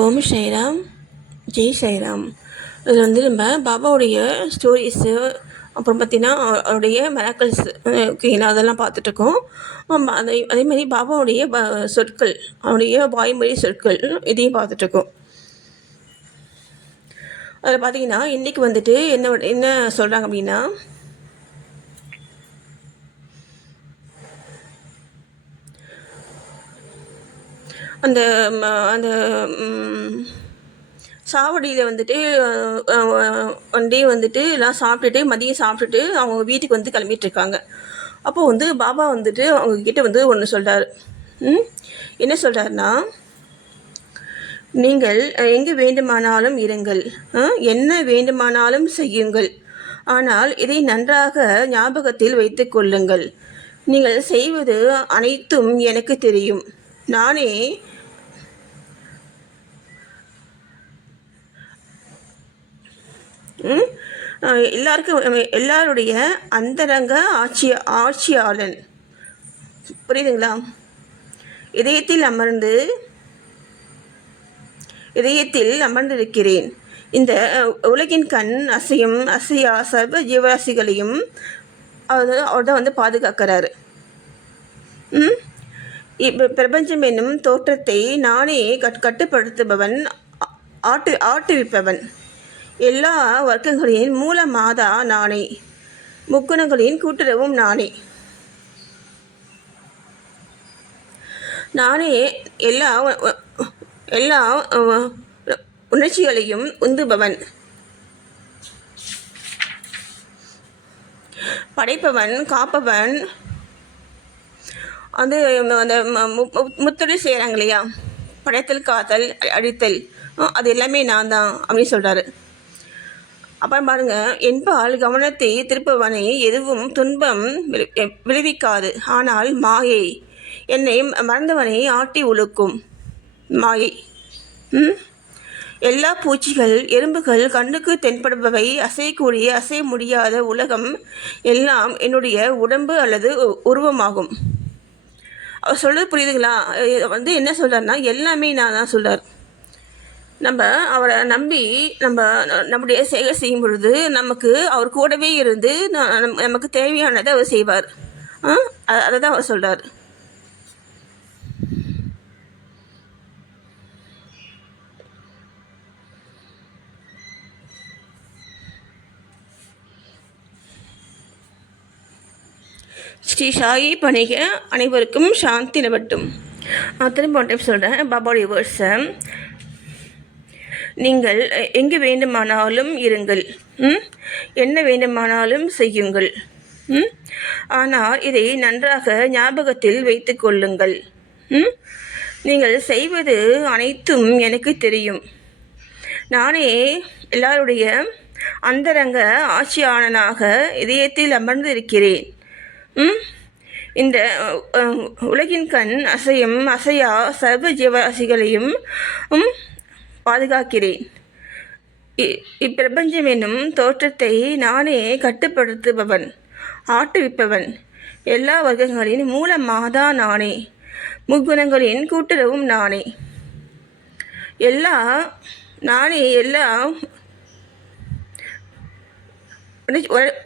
ஓம் ஸ்ரீராம், ஜெய் ஸ்ரீராம். இதில் வந்து நம்ம பாபாவுடைய ஸ்டோரிஸு, அப்புறம் பார்த்திங்கன்னா அவருடைய மிராக்கிள்ஸ், ஓகேங்களா, அதெல்லாம் பார்த்துட்ருக்கோம். அதேமாதிரி பாபாவுடைய சொற்கள், அவருடைய வாய்மொழி சொற்கள், இதையும் பார்த்துட்ருக்கோம். அதில் பார்த்திங்கன்னா இன்றைக்கி வந்துட்டு என்ன சொல்கிறாங்க அப்படின்னா, அந்த அந்த சாவடியில் வந்துட்டு ஒன் டே வந்துட்டு எல்லாம் சாப்பிட்டுட்டு, மதியம் சாப்பிட்டுட்டு அவங்க வீட்டுக்கு வந்து கிளம்பிட்டுருக்காங்க. அப்போது வந்து பாபா வந்துட்டு அவங்கக்கிட்ட வந்து ஒன்று சொல்கிறார். என்ன சொல்கிறாருன்னா, நீங்கள் எங்கே வேண்டுமானாலும் இருங்கள், என்ன வேண்டுமானாலும் செய்யுங்கள், ஆனால் இதை நன்றாக ஞாபகத்தில் வைத்து கொள்ளுங்கள். நீங்கள் செய்வது அனைத்தும் எனக்கு தெரியும். நானே எல்லாருடைய அந்தரங்க ஆட்சியாளன். புரியுதுங்களா? இதயத்தில் அமர்ந்திருக்கிறேன். இந்த உலகின் கண் அசையா சர்வ ஜீவராசிகளையும் அவர் வந்து பாதுகாக்கிறாரு. பிரபஞ்சம் என்னும் தோற்றத்தை நானே கட்டுப்படுத்துபவன், ஆட்டுவிப்பவன். எல்லா வர்க்கங்களின் மூல மாதா நானே. முக்குணங்களின் கூட்டுறவும் நானே. நானே எல்லா உணர்ச்சிகளையும் உந்துபவன், படைப்பவன், காப்பவன். அந்த முத்தொழில் செய்கிறாங்க இல்லையா, படைத்தல், காத்தல், அழித்தல், அது எல்லாமே நான் தான் அப்படின்னு சொல்கிறாரு. அப்புறம் பாருங்கள், என்பால் கவனத்தை திருப்பவனை எதுவும் துன்பம் விளைவிக்காது. ஆனால் மாயை என்னை மறந்தவனை ஆட்டி உழுக்கும். மாயை. எல்லா பூச்சிகள், எறும்புகள், கண்ணுக்கு தென்படுபவை, அசையக்கூடிய அசைய முடியாத உலகம் எல்லாம் என்னுடைய உடம்பு அல்லது உருவமாகும். அவர் சொல்கிறது புரியுதுங்களா? வந்து என்ன சொல்கிறாருன்னா, எல்லாமே நான் தான் சொல்கிறார். நம்ம அவரை நம்பி நம்முடைய செயல் செய்யும் பொழுது நமக்கு அவர் கூடவே இருந்து நமக்கு தேவையானதை அவர் செய்வார். அதை தான் அவர் சொல்கிறார். ஸ்ரீ சாயி பணிக அனைவருக்கும் சாந்தி நிலவட்டும். திரும்ப ஒன் டைம் சொல்கிறேன் பாபாவுடைய வேர்ட்ஸை. நீங்கள் எங்கே வேண்டுமானாலும் இருங்கள், என்ன வேண்டுமானாலும் செய்யுங்கள், ஆனால் இதை நன்றாக ஞாபகத்தில் வைத்து கொள்ளுங்கள். நீங்கள் செய்வது அனைத்தும் எனக்கு தெரியும். நானே எல்லாருடைய அந்தரங்க ஆட்சியாளனாக இதயத்தில் அமர்ந்து இருக்கிறேன். இந்த உலகின் கண் அசையா சர்வ ஜீவராசிகளையும் பாதுகாக்கிறேன். இப்பிரபஞ்சம் என்னும் தோற்றத்தை நானே கட்டுப்படுத்துபவன், ஆட்டுவிப்பவன். எல்லா வர்க்கங்களின் மூல மாதா நானே. முக்குணங்களின் கூட்டுறவும் நானே. எல்லா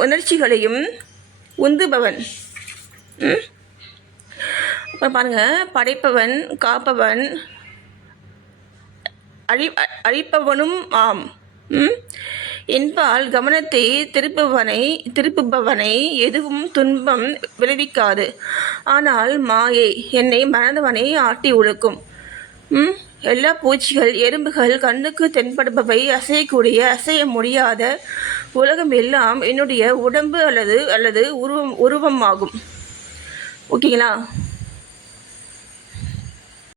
உணர்ச்சிகளையும் உந்துபவன். பாருங்கள், படைப்பவன், காப்பவன், அழிப்பவனும் ஆம். என்பால் கவனத்தை திருப்புபவனை எதுவும் துன்பம் விளைவிக்காது. ஆனால் மாயை என்னை மறந்தவனை ஆட்டி உழுக்கும். எல்லா பூச்சிகள், எறும்புகள், கண்ணுக்கு தென்படுபவை, அசையக்கூடிய அசைய முடியாத உலகம் எல்லாம் என்னுடைய உடம்பு அல்லது உருவமாகும். ஓகேங்களா?